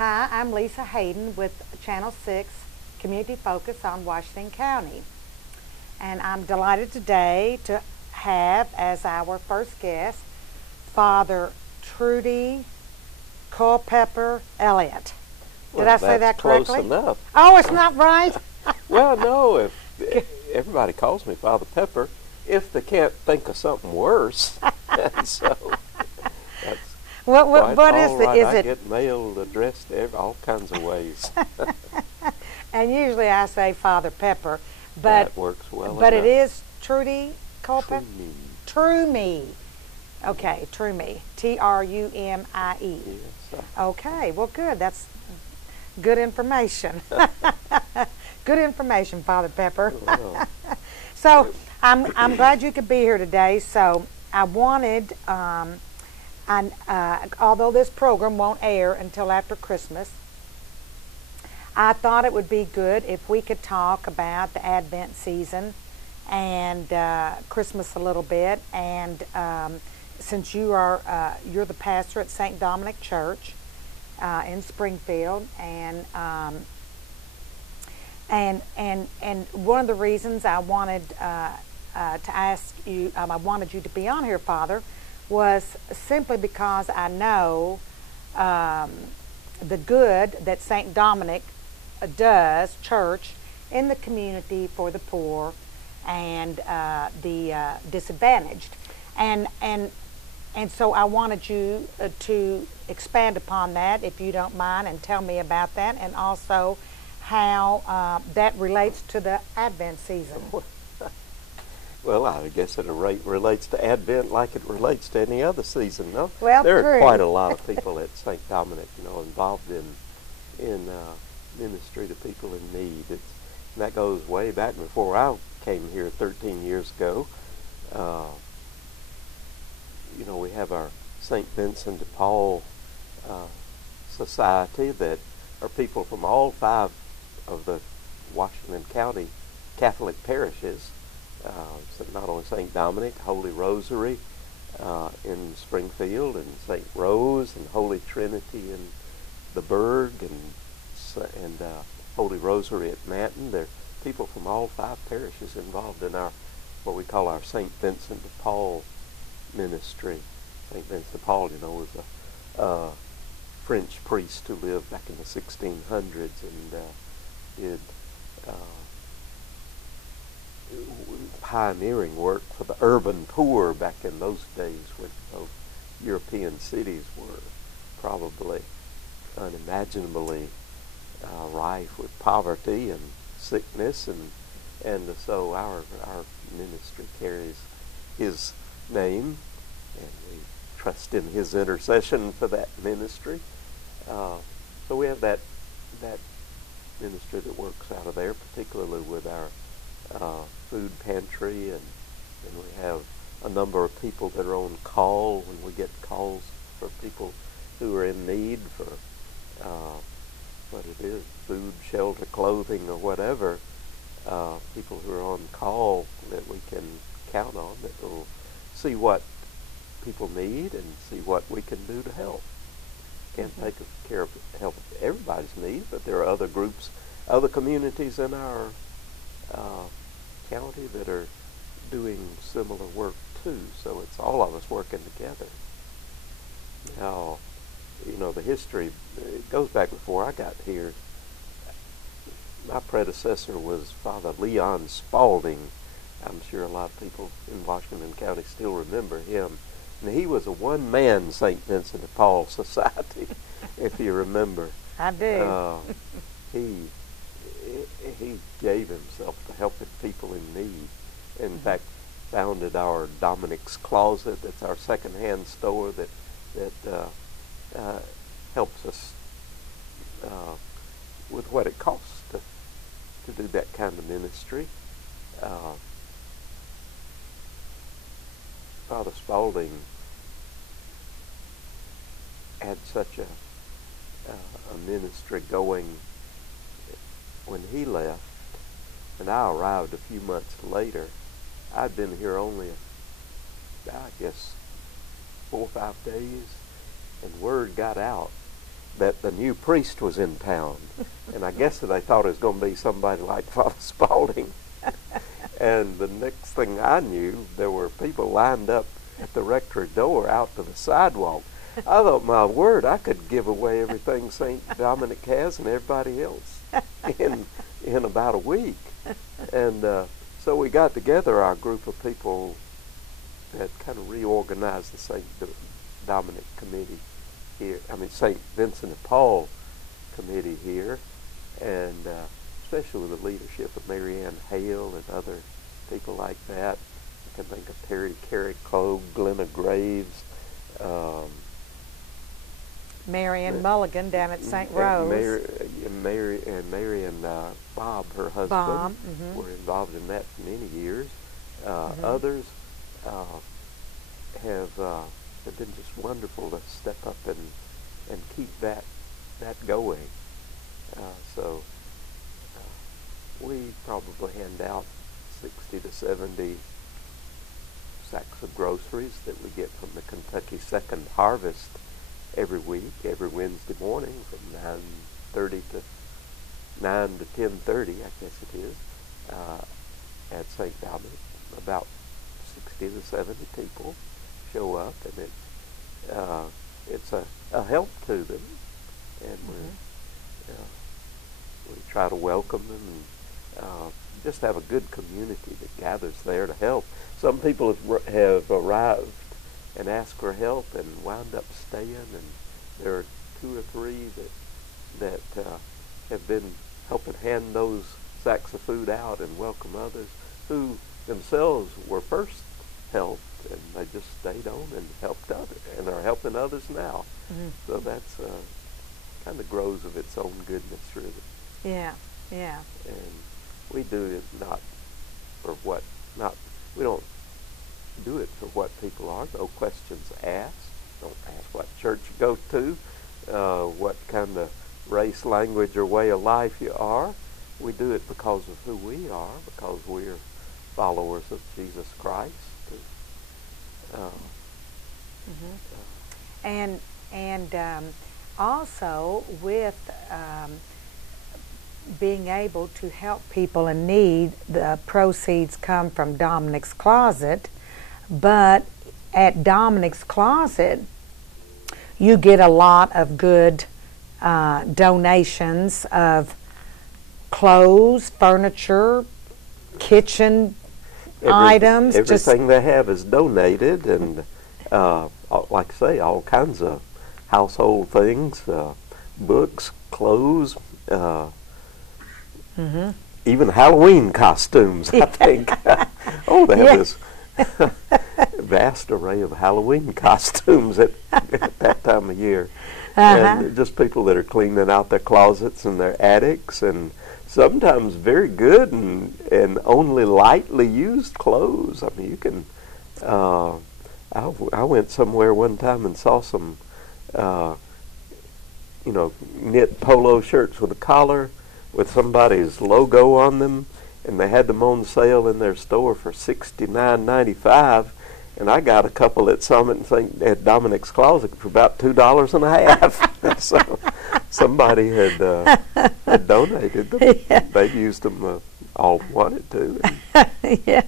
Hi, I'm Lisa Haydon with Channel 6 Community Focus on Washington County. And I'm delighted today to have as our first guest Father Trudy Culpepper Elliott. Did I say that correctly? Close enough. Oh, it's not right? Well, no, if everybody calls me Father Pepper, if they can't think of something worse. So that's what is all it? right. Is I it? get mail addressed all kinds of ways. And usually I say Father Pepper, but That works well But enough. it is Trudy Culpepper. True. Trumie. Okay, Trumie. Trumie. Yes. Okay, well, good. That's good information. Good information, Father Pepper. Well, So I'm glad you could be here today. So I wanted, although this program won't air until after Christmas, I thought it would be good if we could talk about the Advent season and Christmas a little bit. And since you're the pastor at St. Dominic Church in Springfield, and one of the reasons I wanted to ask you, I wanted you to be on here, Father, was simply because I know the good that St. Dominic does, church, in the community for the poor and the disadvantaged. And so I wanted you to expand upon that, if you don't mind, and tell me about that, and also how that relates to the Advent season. well, I guess it relates to Advent like it relates to any other season, no? Well, there true. are quite a lot of people at St. Dominic, involved in ministry to people in need. And that goes way back before I came here 13 years ago. We have our St. Vincent de Paul Society that are people from all 5 of the Washington County Catholic parishes. So not only St. Dominic, Holy Rosary in Springfield, and St. Rose and Holy Trinity in the Burg, and Holy Rosary at Manton. There are people from all 5 parishes involved in our what we call our St. Vincent de Paul ministry. St. Vincent de Paul, was a French priest who lived back in the 1600s and did pioneering work for the urban poor back in those days when those European cities were probably unimaginably rife with poverty and sickness, and so our ministry carries his name, and we trust in his intercession for that ministry. So we have that ministry that works out of there, particularly with our food pantry, and we have a number of people that are on call when we get calls for people who are in need for what it is, food, shelter, clothing, or whatever. People who are on call that we can count on, that will see what people need and see what we can do to help. Can't take care of help everybody's need, but there are other groups, other communities in our county that are doing similar work too. So it's all of us working together. Now, the history, it goes back before I got here. My predecessor was Father Leon Spalding. I'm sure a lot of people in Washington County still remember him. And he was a one-man St. Vincent de Paul Society, if you remember. I do. He gave himself to helping people in need. In fact, founded our Dominic's Closet. That's our second-hand store that helps us with what it costs to do that kind of ministry. Father Spalding had such a ministry going when he left, and I arrived a few months later. I'd been here only, I guess, 4 or 5 days, and word got out that the new priest was in town. And I guess that they thought it was going to be somebody like Father Spalding. And the next thing I knew, there were people lined up at the rectory door out to the sidewalk. I thought, my word, I could give away everything St. Dominic has and everybody else in about a week. And so we got together, our group of people that kind of reorganized the St. Dominic committee here, St. Vincent de Paul committee here, and especially with the leadership of Mary Ann Hale and other people like that. I can think of Terry Carrick-Clogue, Glenna Graves, Marion Mulligan down at St. Rose. Mary and Bob, her husband, were involved in that for many years. Others have been just wonderful to step up and keep that going. So we probably hand out 60 to 70 sacks of groceries that we get from the Kentucky Second Harvest every week, every Wednesday morning from 9:30 to 9 to 10:30, I guess it is, at St. Dominic. About 60 to 70 people show up, and it's a help to them, and we try to welcome them and just have a good community that gathers there to help. Some people have arrived and asked for help and wound up staying, and there are 2 or 3 that have been helping hand those sacks of food out and welcome others who themselves were first helped, and they just stayed on and helped others and are helping others now. So that's kind of grows of its own goodness, really. Yeah. And we do it we don't do it for what people are. No questions asked. Don't ask what church you go to, what kind of race, language, or way of life you are. We do it because of who we are, because we're followers of Jesus Christ. And also with being able to help people in need, the proceeds come from Dominic's Closet, but at Dominic's Closet you get a lot of good donations of clothes, furniture, kitchen items. Everything they have is donated, and like I say, all kinds of household things, books, clothes, even Halloween costumes, I think. Oh, they have this vast array of Halloween costumes at that time of year. And just people that are cleaning out their closets and their attics, and sometimes very good and only lightly used clothes. I mean, you can, I went somewhere one time and saw some, knit polo shirts with a collar with somebody's logo on them, and they had them on sale in their store for $69.95, and I got a couple at Summit at Dominic's Closet for about $2.50. So somebody had donated them. Yeah. They used them all wanted to. Yeah,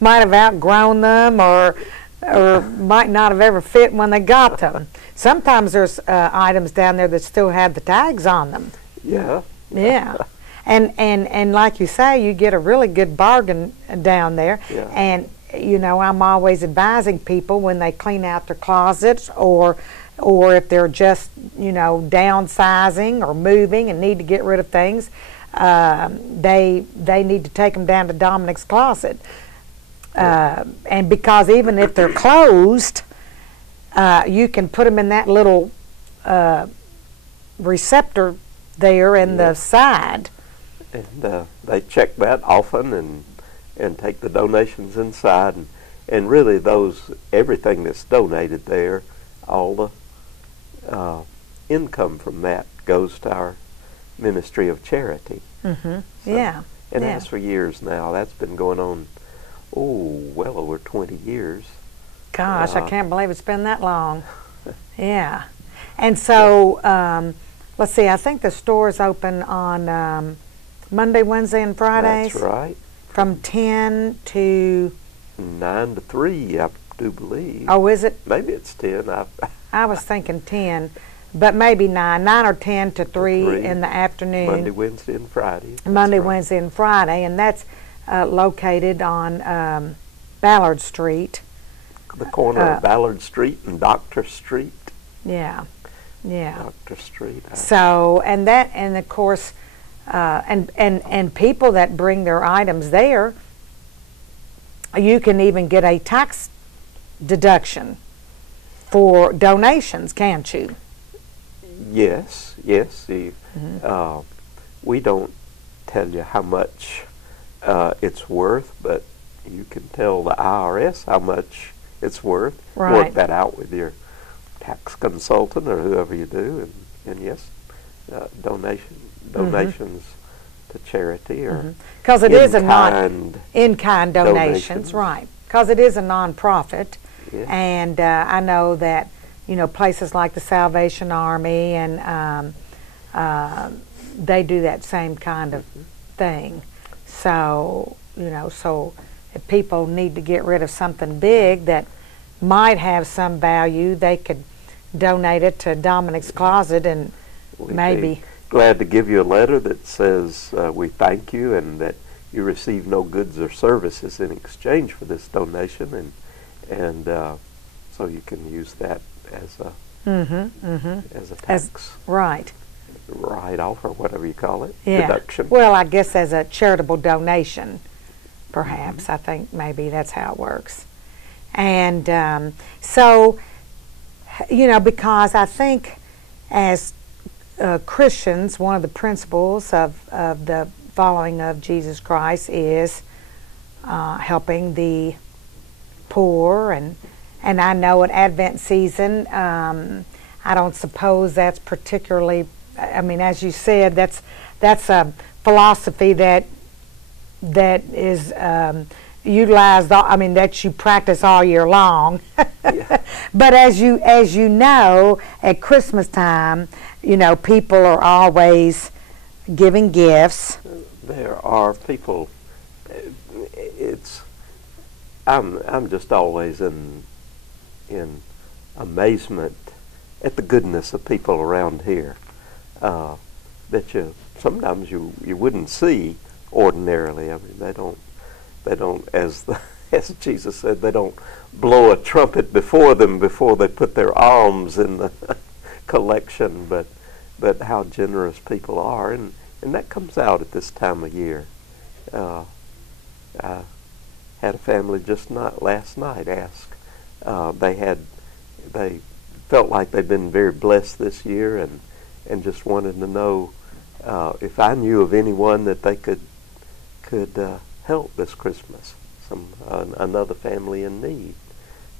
might have outgrown them, or might not have ever fit when they got them. Sometimes there's items down there that still have the tags on them. Yeah. Yeah. And like you say, you get a really good bargain down there. Yeah. And I'm always advising people when they clean out their closets, or if they're just downsizing or moving and need to get rid of things, they need to take them down to Dominic's Closet. And because even if they're closed, you can put them in that little receptor there in the side. And they check that often and take the donations inside, and really everything that's donated there, all the income from that goes to our ministry of charity. So, and that's for years now. That's been going on well over 20 years. Gosh, I can't believe it's been that long. Yeah. And so, let's see, I think the store's open on Monday, Wednesday, and Fridays. That's right. From 10 to 9 to 3, I do believe. Oh, is it? Maybe it's 10. I was thinking 10, but maybe 9 or 10 to 3 in the afternoon. Monday, Wednesday, and Friday. Monday, Wednesday, and Friday, and that's located on Ballard Street. The corner of Ballard Street and Doctor Street. Yeah. Doctor Street. So, and of course, and people that bring their items there, you can even get a tax deduction for donations, can't you? Yes. We don't tell you how much it's worth, but you can tell the IRS how much it's worth. Right. Work that out with your tax consultant or whoever you do, and yes, donations to charity or because it is a in-kind donations, right? Because it is a non-profit, yeah. And I know that places like the Salvation Army and they do that same kind of thing. So so if people need to get rid of something big that might have some value, they could donate it to Dominic's Closet, and We'd maybe be glad to give you a letter that says we thank you and that you receive no goods or services in exchange for this donation, and so you can use that as a as a tax write-off or whatever you call it, deduction. Well, I guess as a charitable donation, perhaps. I think maybe that's how it works. And so, because I think as Christians, one of the principles of the following of Jesus Christ is helping the poor, and I know at Advent season, I don't suppose that's particularly, I mean, as you said, that's a philosophy that is utilized, that you practice all year long. Yeah. But as you know, at Christmas time, people are always giving gifts. There are people. I'm just always in amazement at the goodness of people around here that sometimes you wouldn't see ordinarily. I mean, they don't as Jesus said, they don't blow a trumpet before they put their alms in the collection, but how generous people are, and that comes out at this time of year. I had a family just not last night ask. They felt like they'd been very blessed this year, and just wanted to know if I knew of anyone that they could help this Christmas, another family in need,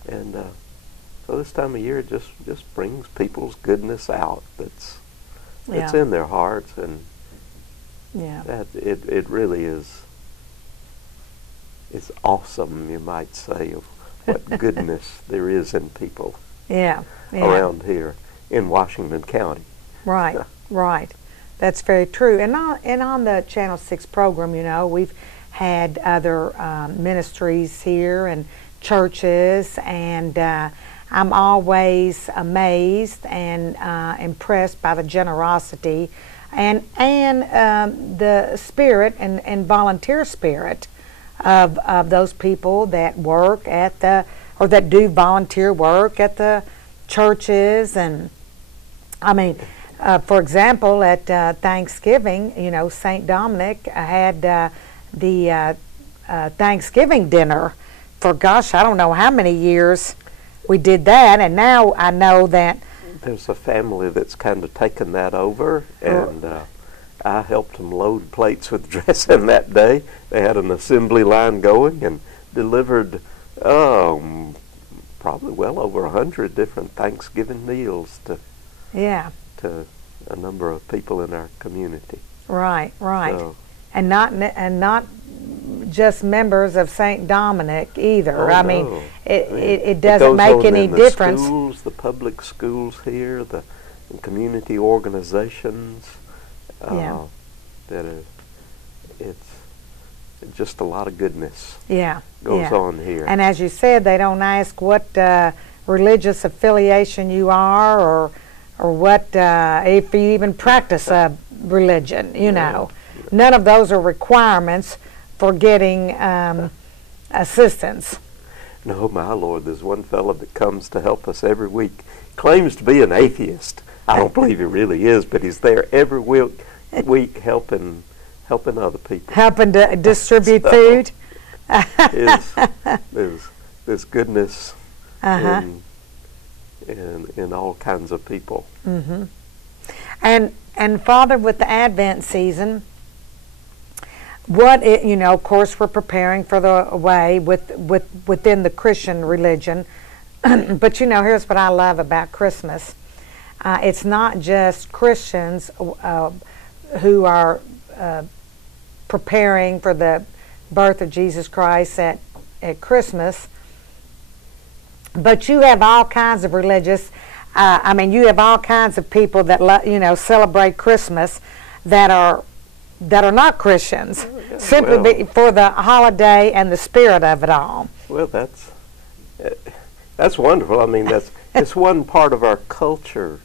and so this time of year just brings people's goodness out. That's in their hearts, and that it really is. It's awesome, you might say, of what goodness there is in people around here in Washington County. Right, right. That's very true. And on the Channel 6 program, we've had other ministries here and churches, and I'm always amazed and impressed by the generosity and the spirit and volunteer spirit of those people that work or that do volunteer work at the churches. And I mean, for example, at Thanksgiving, St. Dominic had the Thanksgiving dinner for, gosh, I don't know how many years we did that, and now I know that there's a family that's kind of taken that over, and I helped them load plates with dressing that day. They had an assembly line going and delivered probably well over 100 different Thanksgiving meals to a number of people in our community. Right. So, and not just members of St. Dominic either. Oh, I mean, no. it doesn't make any difference. The schools, the public schools here, the community organizations. Yeah. It's just a lot of goodness. Yeah. Goes on here. And as you said, they don't ask what religious affiliation you are, or what if you even practice a religion. You know, none of those are requirements for getting assistance. No, my Lord, there's one fellow that comes to help us every week. Claims to be an atheist. I don't believe he really is, but he's there every week helping other people. Helping to distribute food. There's goodness in all kinds of people. Mm-hmm. And Father, with the Advent season, of course, we're preparing for the way within the Christian religion. But here's what I love about Christmas. It's not just Christians who are preparing for the birth of Jesus Christ at Christmas, but you have all kinds of religious. You have all kinds of people that celebrate Christmas that are not Christians, simply for the holiday and the spirit of it all. Well, that's wonderful. I mean, it's one part of our culture,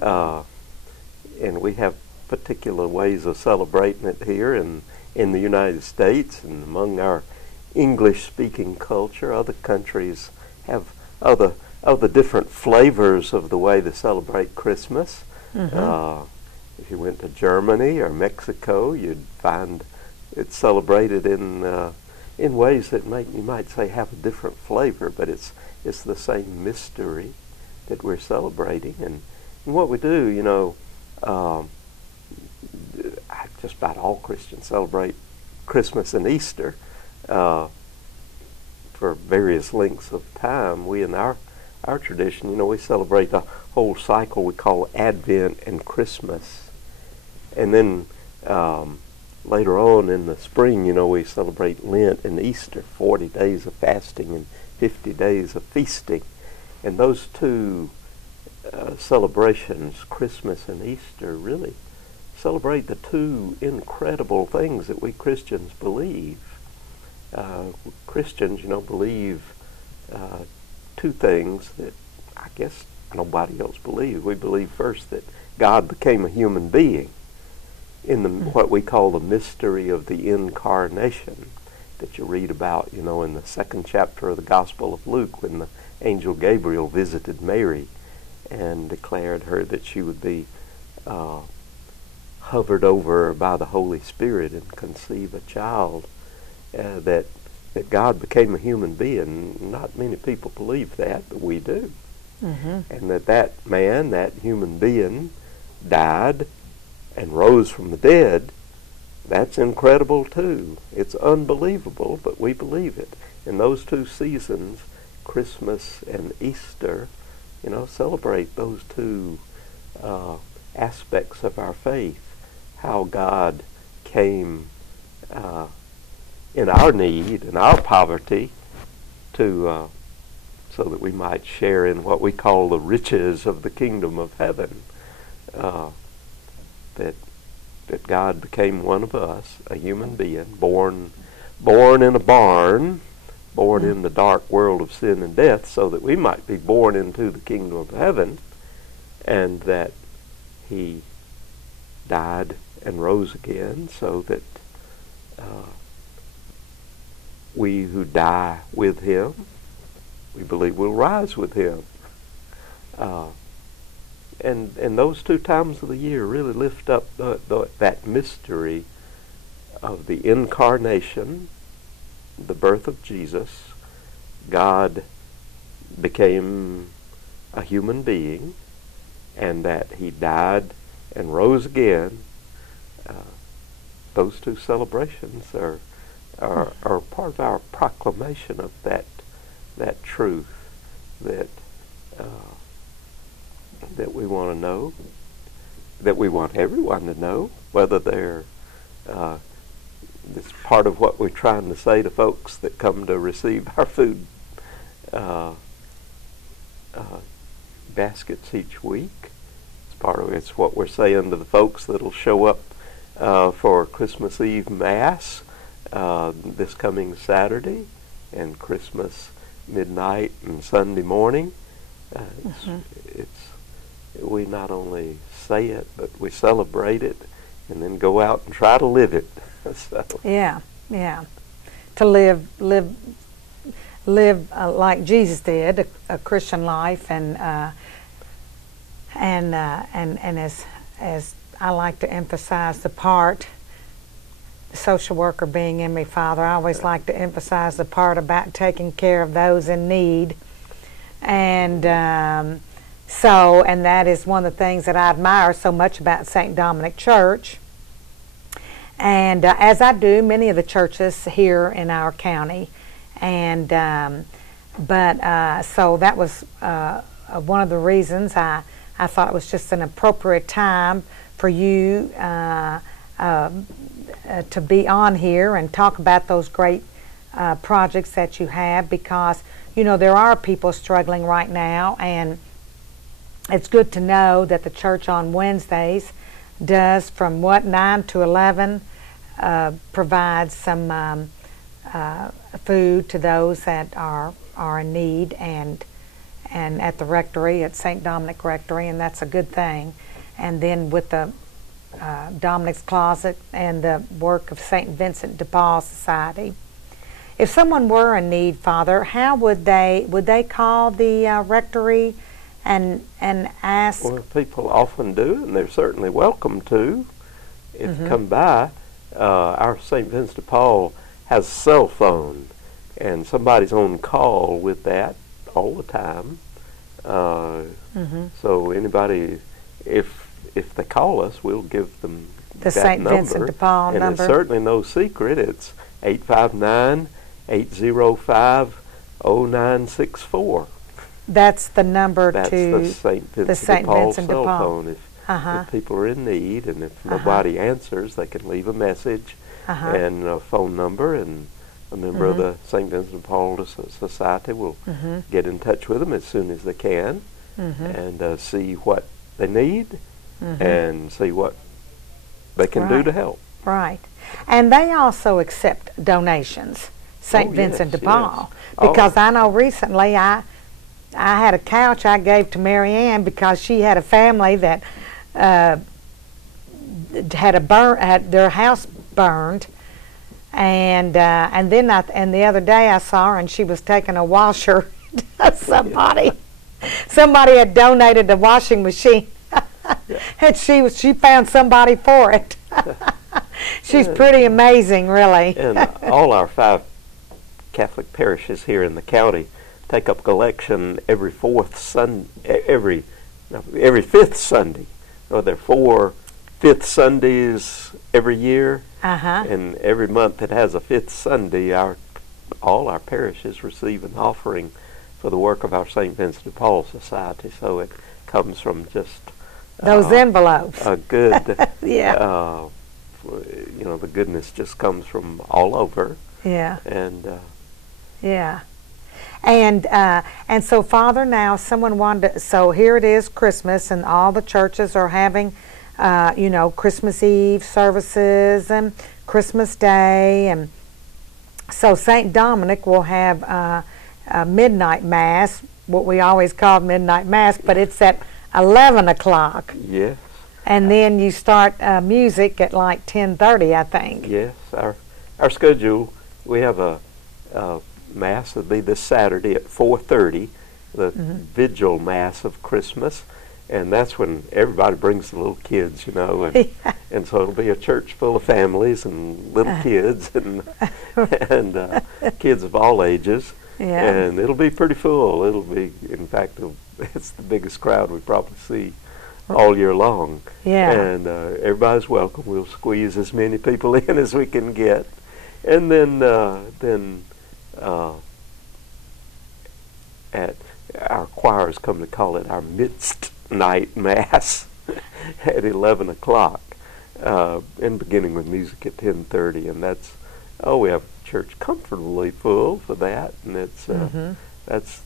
and we have particular ways of celebrating it here in the United States and among our English-speaking culture. Other countries have other different flavors of the way to celebrate Christmas. Mm-hmm. If you went to Germany or Mexico, you'd find it celebrated in ways that you might say have a different flavor, but it's the same mystery that we're celebrating. And what we do, just about all Christians celebrate Christmas and Easter for various lengths of time. We in our tradition, we celebrate the whole cycle we call Advent and Christmas. And then later on in the spring, we celebrate Lent and Easter, 40 days of fasting and 50 days of feasting. And those two celebrations, Christmas and Easter, really celebrate the two incredible things that we Christians believe. Christians, believe two things that I guess nobody else believes. We believe first that God became a human being in what we call the mystery of the incarnation that you read about, in the second chapter of the Gospel of Luke, when the angel Gabriel visited Mary and declared her that she would be hovered over by the Holy Spirit and conceive a child, that God became a human being. Not many people believe that, but we do. Mm-hmm. And that man, that human being, died and rose from the dead. That's incredible too. It's unbelievable, but we believe it. In those two seasons, Christmas and Easter, celebrate those two aspects of our faith. How God came in our need and our poverty so that we might share in what we call the riches of the kingdom of heaven. That God became one of us, a human being, born in a barn, born in the dark world of sin and death, so that we might be born into the kingdom of heaven, and that he died and rose again, so that we who die with him, we believe will rise with him. And those two times of the year really lift up that mystery of the incarnation, the birth of Jesus. God became a human being, and that he died and rose again. Those two celebrations are part of our proclamation of that truth that we want to know, that we want everyone to know, whether they're it's part of what we're trying to say to folks that come to receive our food baskets each week. It's what we're saying to the folks that'll show up for Christmas Eve Mass this coming Saturday, and Christmas midnight and Sunday morning. We not only say it, but we celebrate it, and then go out and try to live it. So. Yeah. To live like Jesus did, a Christian life, and as I like to emphasize the social worker being in me, Father, I always like to emphasize the part about taking care of those in need, and that is one of the things that I admire so much about St. Dominic Church, and as I do many of the churches here in our county, and so that was one of the reasons I thought it was just an appropriate time for you to be on here and talk about those great projects that you have, because there are people struggling right now, and it's good to know that the church on Wednesdays does from 9 to 11 provides some food to those that are in need, and at the rectory, at St. Dominic Rectory, and that's a good thing. And then with the Dominic's Closet and the work of St. Vincent de Paul Society. If someone were in need, Father, how would they call the rectory and ask? Well, people often do, and they're certainly welcome to if come by. Our St. Vincent de Paul has a cell phone, and somebody's on call with that all the time. So anybody, if they call us, we'll give them the that St. number. Vincent de Paul and number. It's certainly no secret. It's 859-805-0964. That's the number That's to the St. Vincent de Paul cell phone. If people are in need, and if nobody answers, they can leave a message and a phone number, and a member of the St. Vincent de Paul Society will get in touch with them as soon as they can, and see what they need and see what they can do to help. Right. And they also accept donations, St. Vincent de Paul, because I know recently I had a couch I gave to Mary Ann because she had a family that had their house burned, and then the other day I saw her and she was taking a washer to somebody. Somebody had donated the washing machine, and she found somebody for it. She's pretty amazing, really. And all our 5 Catholic parishes here in the county take up collection every fifth Sunday. Or there are 4 fifth Sundays every year, and every month it has a 5th Sunday. All our parishes receive an offering for the work of our St. Vincent de Paul Society. So it comes from just those envelopes. A good, yeah. The goodness just comes from all over. Yeah. And yeah. And so, Father, now someone wanted to, so here it is, Christmas, and all the churches are having, Christmas Eve services and Christmas Day, and so St. Dominic will have a midnight mass, what we always call midnight mass, but it's at 11 o'clock. Yes. And then you start music at like 10:30, I think. Yes. Our schedule, we have a Mass will be this Saturday at 4:30, the Vigil Mass of Christmas, and that's when everybody brings the little kids, and so it'll be a church full of families and little kids and kids of all ages, and it'll be pretty full. It'll be, in fact, it's the biggest crowd we probably see all year long, and everybody's welcome. We'll squeeze as many people in as we can get, and then at our choirs come to call it our midst night mass at 11 o'clock, and beginning with music at 10:30, and that's Oh, we have church comfortably full for that, and it's that's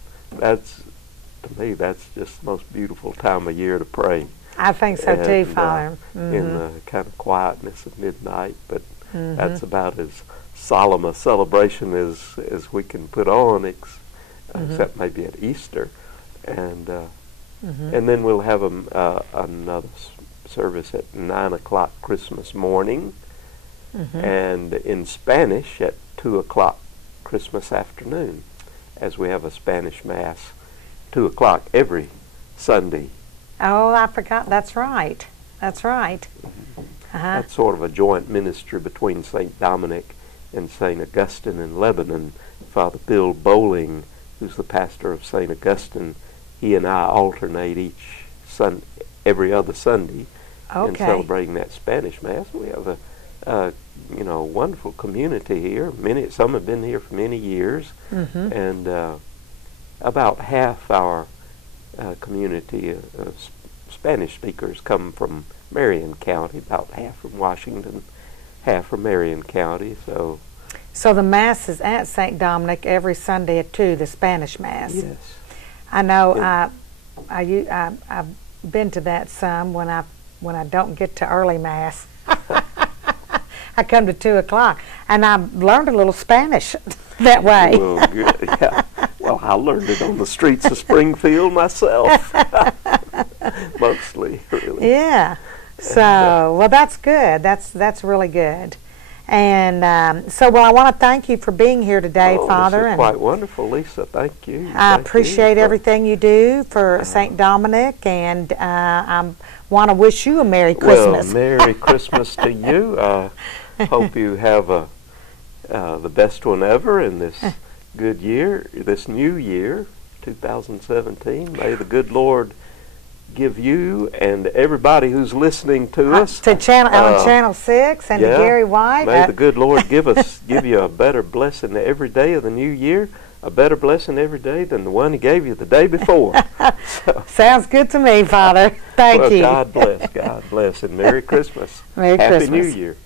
to me that's just the most beautiful time of year to pray. I think so too, Father. In the kind of quietness of midnight, but that's about as solemn a celebration as we can put on, except maybe at Easter, and then we'll have another service at 9:00 Christmas morning, and in Spanish at 2:00 Christmas afternoon, as we have a Spanish Mass 2:00 every Sunday. Oh, I forgot. That's right. That's right. That's sort of a joint ministry between St. Dominic and St. Augustine in Lebanon. Father Bill Bowling, who's the pastor of St. Augustine, he and I alternate every other Sunday in celebrating that Spanish Mass. We have a wonderful community here. Some have been here for many years, and about half our community of Spanish speakers come from Marion County, about half from Washington, half from Marion County. So the Mass is at St. Dominic every Sunday at 2, the Spanish Mass. Yes. I know. I've been to that some when I don't get to early Mass. I come to 2:00, and I've learned a little Spanish that way. Well, good. Yeah. Well, I learned it on the streets of Springfield myself, mostly, really. Yeah. So, well, that's good. That's really good. And I want to thank you for being here today, Father. This is quite wonderful, Lisa. Thank you. I appreciate everything you do for St. Dominic, and I want to wish you a Merry Christmas. Well, Merry Christmas to you. Hope you have the best one ever in this good year, this new year, 2017. May the good Lord give you and everybody who's listening to us on Channel 6 and to Gary White. May the good Lord give you a better blessing every day of the new year, a better blessing every day than the one He gave you the day before. Sounds good to me, Father. Thank you. God bless, and Merry Christmas. Merry Happy Christmas. New Year.